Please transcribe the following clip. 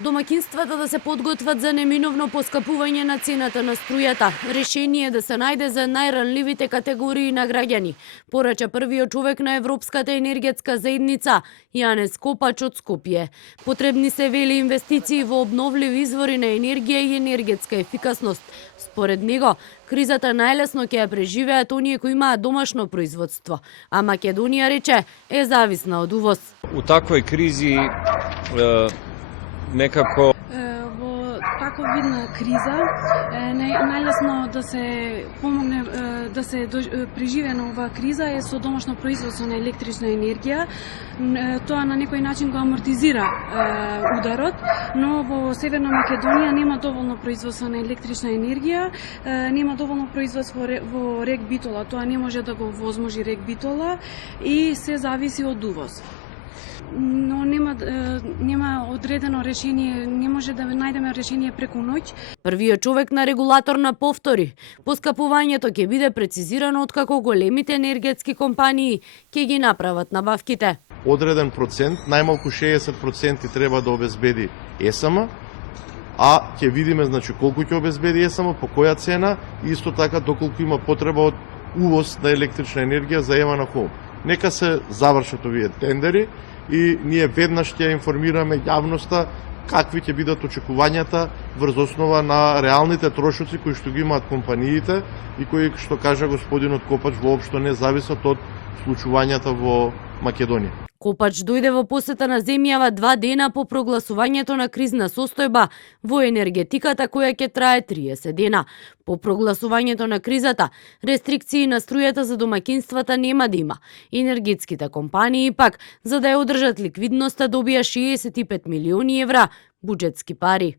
Домаќинствата да се подготват за неминовно поскапување на цената на струјата. Решение да се најде за најранливите категории на граѓани, порача првиот човек на Европската енергетска заедница, Јанес Копач од Скопје. Потребни се вели инвестиции во обновливи извори на енергија и енергетска ефикасност. Според него, кризата најлесно ќе ја преживеат оние кои имаат домашно производство, а Македонија, рече, е зависна од увоз. У таквој кризи некако Во таков вид на криза најлесно да се помогне да се преживее на оваа криза е со домашно производство на електрична енергија. Тоа на некој начин го амортизира ударот, но во Северна Македонија нема доволно производство на електрична енергија, нема доволно производство во Рек Битола. Тоа не може да го возможи Рек Битола и се зависи од увоз. Но нема одредено решение, не може да најдеме решение преку ноќ. Првиот човек на регулатор на повтори, поскапувањето ќе биде прецизирано откако големите енергетски компании ќе ги направат набавките. Одреден процент, најмалку 60% треба да обезбеди ЕСМ, а ќе видиме значи колку ќе обезбеди ЕСМ, по која цена и исто така доколку има потреба од увоз на електрична енергија за Евана Холм. Нека се завршат овие тендери и ние веднаш ќе информираме јавноста какви ќе бидат очекувањата врз основа на реалните трошоци кои што ги имаат компаниите и кои, што кажа господинот Копач, воопшто не зависат од случувањата во Македонија. Копач дојде во посета на земјава 2 дена по прогласувањето на кризна состојба во енергетиката која ќе трае 30 дена. По прогласувањето на кризата, рестрикции на струјата за домаќинствата нема да има. Енергетските компании пак, за да ја одржат ликвидноста, добија 65 милиони евра буџетски пари.